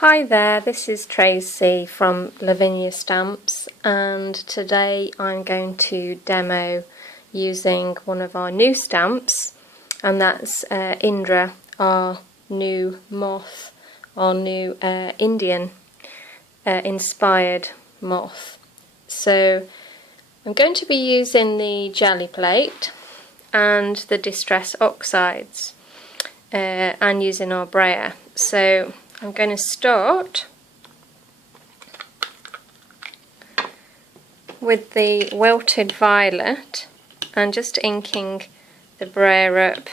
Hi there, this is Tracey from Lavinia Stamps, and today I'm going to demo using one of our new stamps, and that's Indra, our new moth, our new Indian inspired moth. So I'm going to be using the jelly plate and the Distress oxides and using our brayer. So I'm going to start with the wilted violet and just inking the brayer up.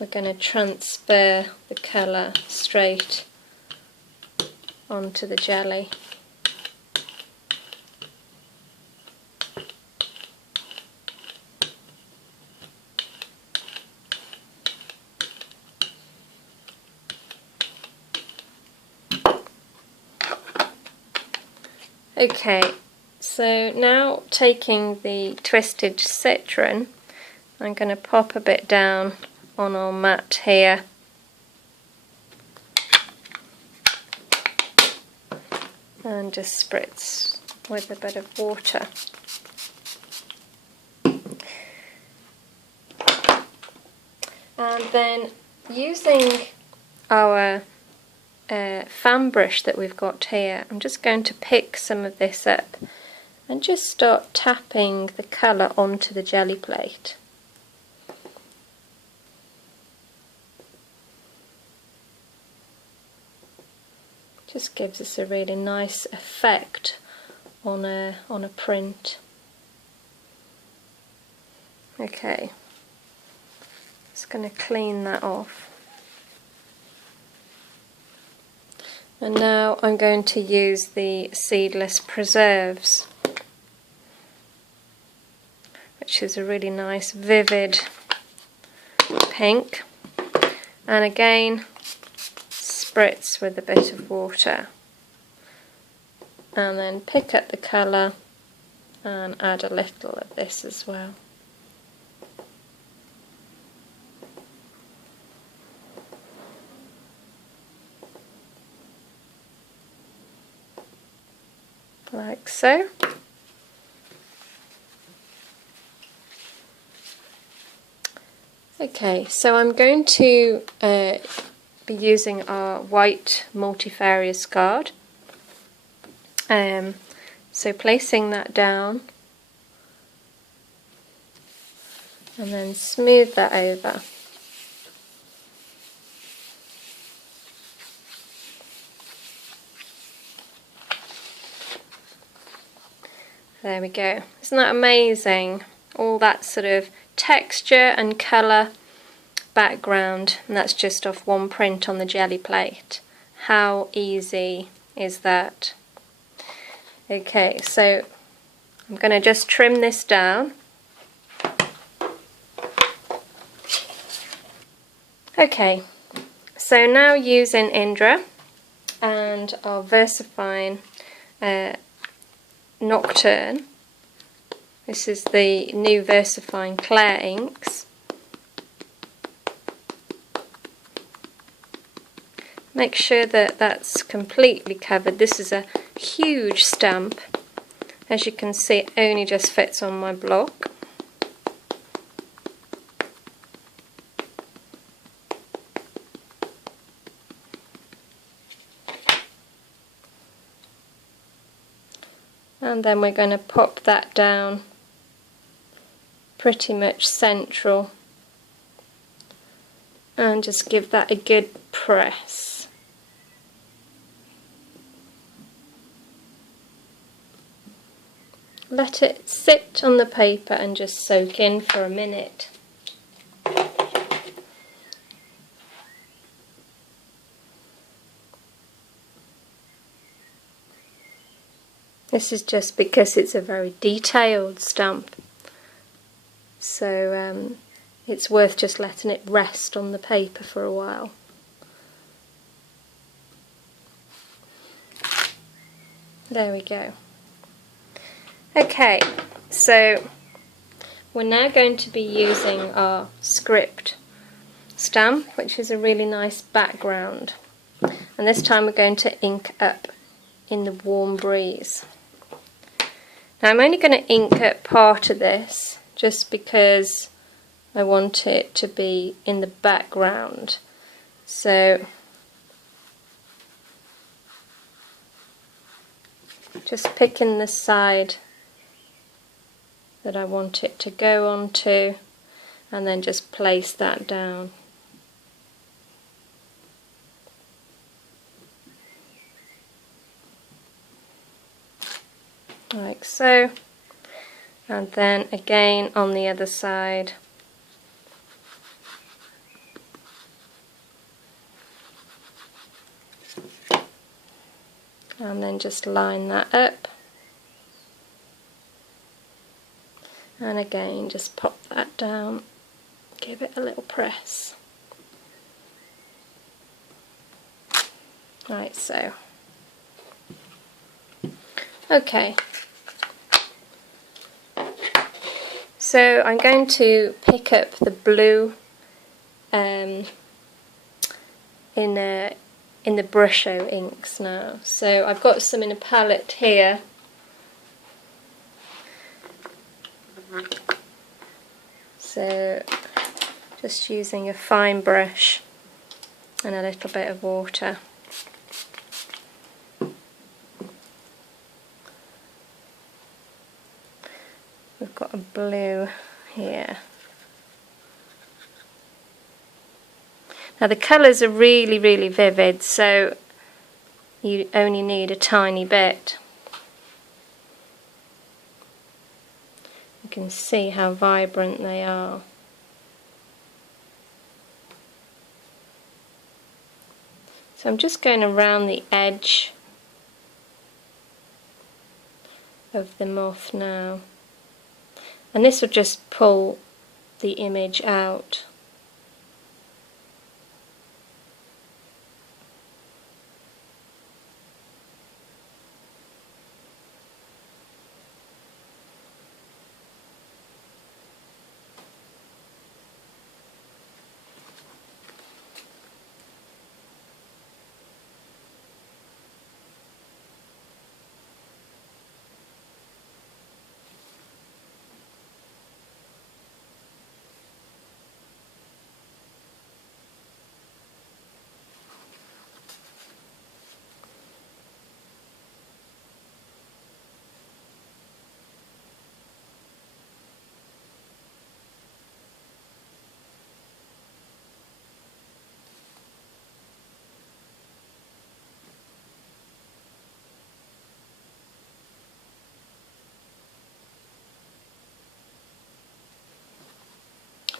We're going to transfer the colour straight onto the jelly. Okay, so now taking the twisted citron, I'm going to pop a bit down on our mat here. And just spritz with a bit of water. And then using our fan brush that we've got here, I'm just going to pick some of this up and just start tapping the colour onto the jelly plate. Just gives us a really nice effect on a print. Okay, just going to clean that off. And now I'm going to use the seedless preserves, which is a really nice vivid pink, and again spritz with a bit of water, and then pick up the colour and add a little of this as well. Like so. Okay, so I'm going to be using our white multifarious card. So placing that down and then smooth that over. There we go. Isn't that amazing? All that sort of texture and colour background, and that's just off one print on the jelly plate. How easy is that? Okay, so I'm going to just trim this down. Okay, so now using Indra and our VersaFine Nocturne. This is the new VersaFine Clair inks. Make sure that that's completely covered. This is a huge stamp. As you can see, it only just fits on my block. And then we're going to pop that down pretty much central and just give that a good press. Let it sit on the paper and just soak in for a minute. This is just because it's a very detailed stamp, so it's worth just letting it rest on the paper for a while. There we go. Okay, so we're now going to be using our script stamp, which is a really nice background. And this time we're going to ink up in the Warm Breeze. Now I'm only going to ink up part of this just because I want it to be in the background. So just picking the side that I want it to go onto and then just place that down. Like so, and then again on the other side. And then just line that up. And again, just pop that down, give it a little press. Like so. Okay. So I'm going to pick up the blue in the Brusho inks now. So I've got some in a palette here. So just using a fine brush and a little bit of water. We've got a blue here. Now the colours are really, really vivid, so you only need a tiny bit. You can see how vibrant they are. So I'm just going around the edge of the moth now. And this will just pull the image out.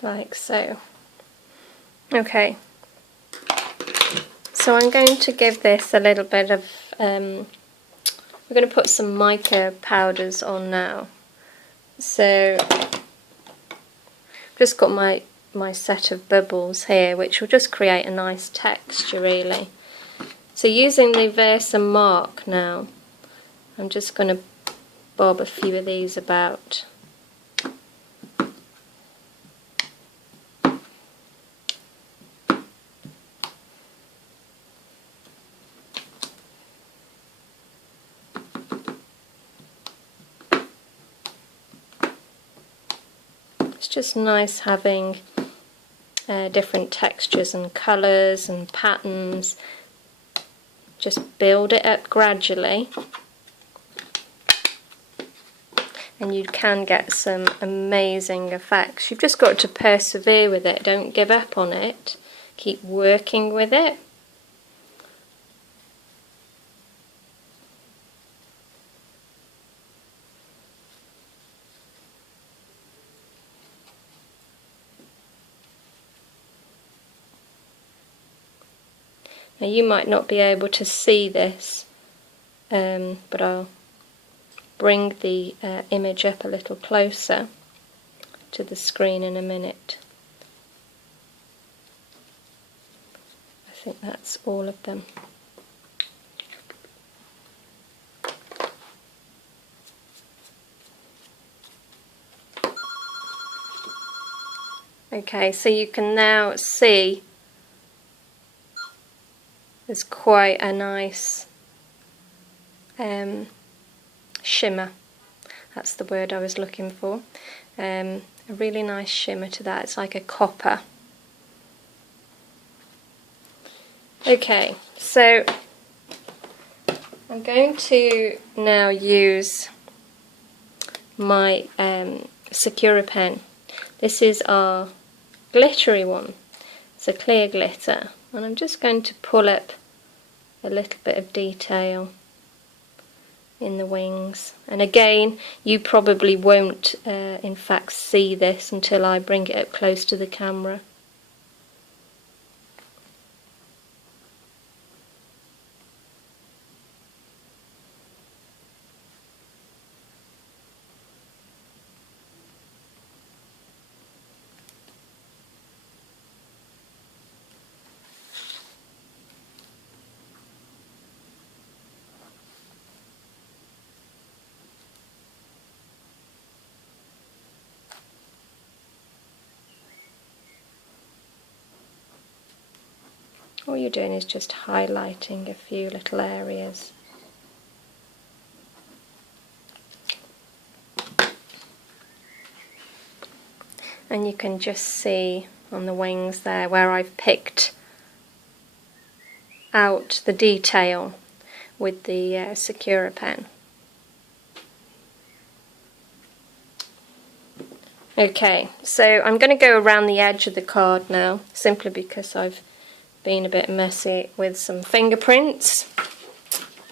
Like so. Okay, so I'm going to give this a little bit of, we're going to put some mica powders on now. So I've just got my set of bubbles here, which will just create a nice texture really. So using the Versamark now, I'm just going to bob a few of these about. It's just nice having different textures and colours and patterns. Just build it up gradually and you can get some amazing effects. You've just got to persevere with it, don't give up on it, keep working with it. Now you might not be able to see this, but I'll bring the image up a little closer to the screen in a minute. I think that's all of them. Okay, so you can now see there's quite a nice shimmer. That's the word I was looking for. A really nice shimmer to that. It's like a copper. Okay, so I'm going to now use my Secura pen. This is our glittery one. It's a clear glitter, and I'm just going to pull up a little bit of detail in the wings. And again, you probably won't in fact see this until I bring it up close to the camera. All you're doing is just highlighting a few little areas. And you can just see on the wings there where I've picked out the detail with the Secura pen. Okay, so I'm going to go around the edge of the card now, simply because I've been a bit messy with some fingerprints.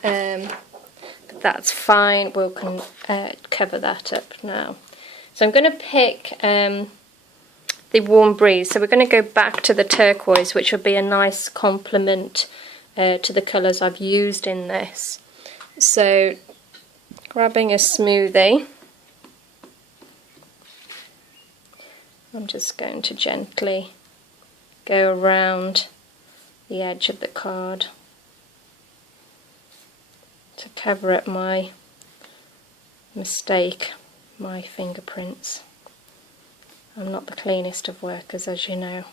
But that's fine, we'll cover that up now. So I'm going to pick the Warm Breeze. So we're going to go back to the turquoise, which will be a nice complement to the colours I've used in this. So grabbing a smoothie, I'm just going to gently go around the edge of the card to cover up my mistake, my fingerprints. I'm not the cleanest of workers, as you know.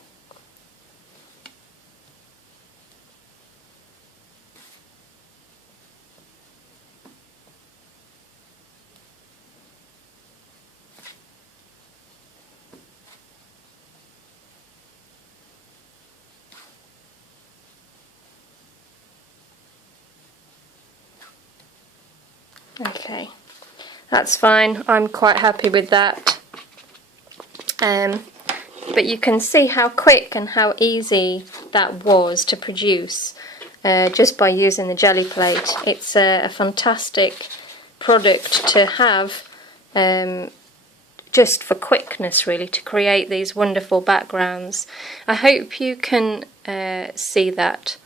Okay, that's fine, I'm quite happy with that. But you can see how quick and how easy that was to produce just by using the jelly plate. It's a fantastic product to have just for quickness, really, to create these wonderful backgrounds. I hope you can see that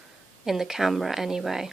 in the camera anyway.